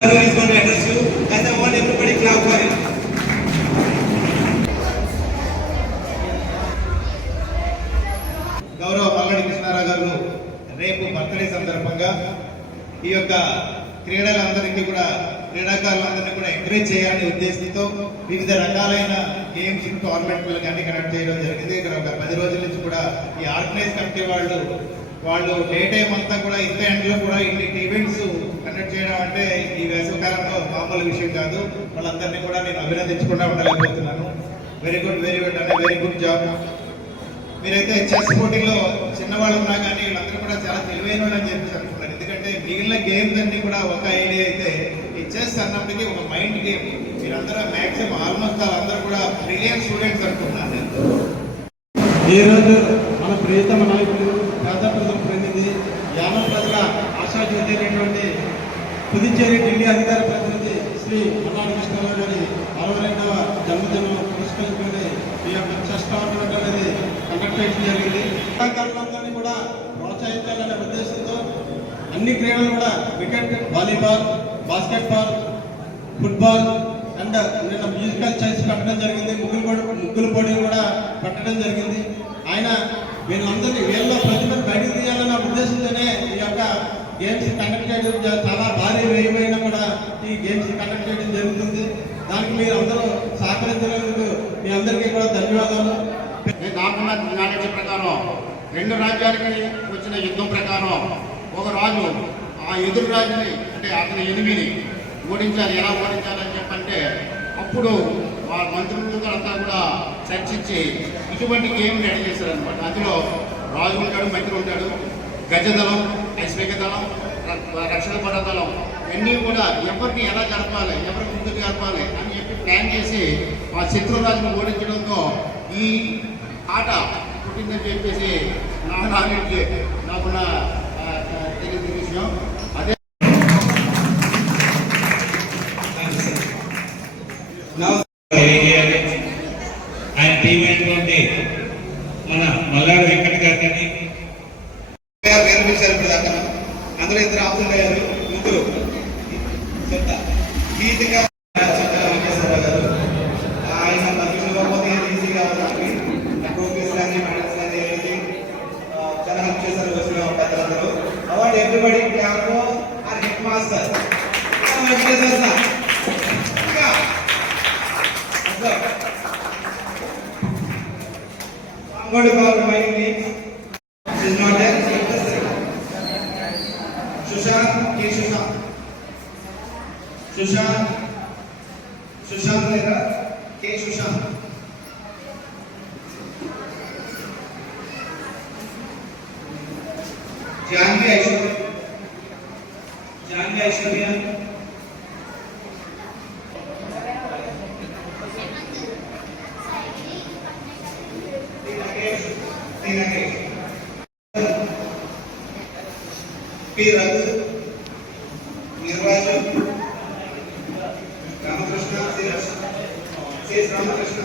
Sagar is going to address you. I want everybody clap for him. గౌరవ మల్లడి కృష్ణారావు గారు రేపు birthday సందర్భంగా ఈ యొక్క క్రీడలందరికీ కూడా క్రీడాకారులందరినీ కూడా ఎంకరేజ్ చేయాలనే ఉద్దేశంతో వివిధ రకాలైన గేమ్స్ టోర్నమెంట్లు కానీ కండక్ట్ చేయడం జరిగింది ఇక్కడ ఒక పది రోజుల నుంచి కూడా ఈ ఆర్గనైజ్ కమిటీ వాళ్ళు వాళ్ళు డే టైం అంతా కూడా ఇంత ఎండలో కూడా ఇన్ని ఈవెంట్స్ కండక్ట్ చేయడం అంటే ఈ వేసవికాలంలో మామూలు విషయం కాదు. వాళ్ళందరినీ కూడా నేను అభినందించకుండా ఉండలేకపోతున్నాను. వెరీ గుడ్ వెరీ గుడ్ అంటే వెరీ గుడ్ జాబ్ మీరైతే చెస్ పోటీలో చిన్నవాళ్ళు ఉన్నా కానీ వీళ్ళందరూ కూడా చాలా తెలివైన అని చెప్పి అనుకున్నారు ఎందుకంటే మిగిలిన గేమ్స్ అన్ని కూడా ఒక ఐడియా అయితే ఈ చెస్ అన్నప్పటికీ ఒక మైండ్ గేమ్ మీరందరూ మ్యాక్సిమం ఆల్మోస్ట్ అందరూ కూడా బ్రిలియన్ స్టూడెంట్స్ అనుకుంటున్నాను ఈరోజు మన ప్రియతమ పుదుచ్చేరి ఢిల్లీ అధికార ప్రతినిధి శ్రీ మల్లాడి కృష్ణరావు గారి అరవై రెండవ జన్మదినం పురస్కరించుకొని ఈ యొక్క చెస్ అనేది కండక్ట్ చేయడం జరిగింది. క్రీడాకారులందరినీ కూడా ప్రోత్సహించాలనే ఉద్దేశంతో అన్ని క్రీడలు కూడా cricket volleyball basketball football and నిన్న మ్యూజికల్ చైర్స్ పెట్టడం జరిగింది. ముగ్గులు కూడా ముగ్గుల పోటీలు కూడా పెట్టడం జరిగింది. ఆయన వీళ్ళందరినీ వీళ్ళ ప్రతిభను బయటకు తీయాలన్న ఉద్దేశంతోనే ఈ యొక్క గేమ్స్ కండక్ట్ చేయడం చాలా భారీ వ్యయమైన కూడా ఈ గేమ్స్ కండక్ట్ చేయడం జరుగుతుంది. దానికి మీరు అందరూ సహకరించినందుకు మీ అందరికీ కూడా ధన్యవాదాలు. నేను నాకున్న నాలెడ్జ్ ప్రకారం రెండు రాజ్యాలకి వచ్చిన యుద్ధం ప్రకారం ఒక రాజు ఆ ఎదురు రాజుని అంటే అతని ఎనిమిది ఓడించాలి ఎలా ఓడించాలని చెప్పంటే అప్పుడు ఆ మంత్రులతో అంతా కూడా చర్చించి ఇటువంటి గేమ్ రెడీ చేశారనమాట అందులో రాజు ఉంటాడు మంత్రి ఉంటాడు గజదళం రక్షణ పడ దళం ఇవన్నీ కూడా ఎవరిని ఎలా జరపాలి ఎవరి ముందుకు జరపాలి అని చెప్పి ప్లాన్ చేసి ఆ శత్రురాజును ఓడించడంతో ఈ ఆట పుట్టిందని చెప్పేసి నా నాలెడ్జ్ నాకున్న తెలియని విషయం. అదే ఆయన టీం అయినటువంటి మన మల్లాడు వెంకట గారు కానీ గారు వేరు పిలిచారు ఇప్పుడు దాకా అందులో ఇద్దరు ఆప్షన్ అయ్యారు ముగ్గురు చెత్త ఈజీగా everybody camp or head master Venkateswara sir. I'm going to call. Sushant के सुशांत? सुशांत? सुशांत मेहरा के सुशांत? जानवी ऐश्वर्या। जानवी ऐश्वर्या? పి రఘు నిర్వాజు రామకృష్ణ శ్రీ రామకృష్ణ.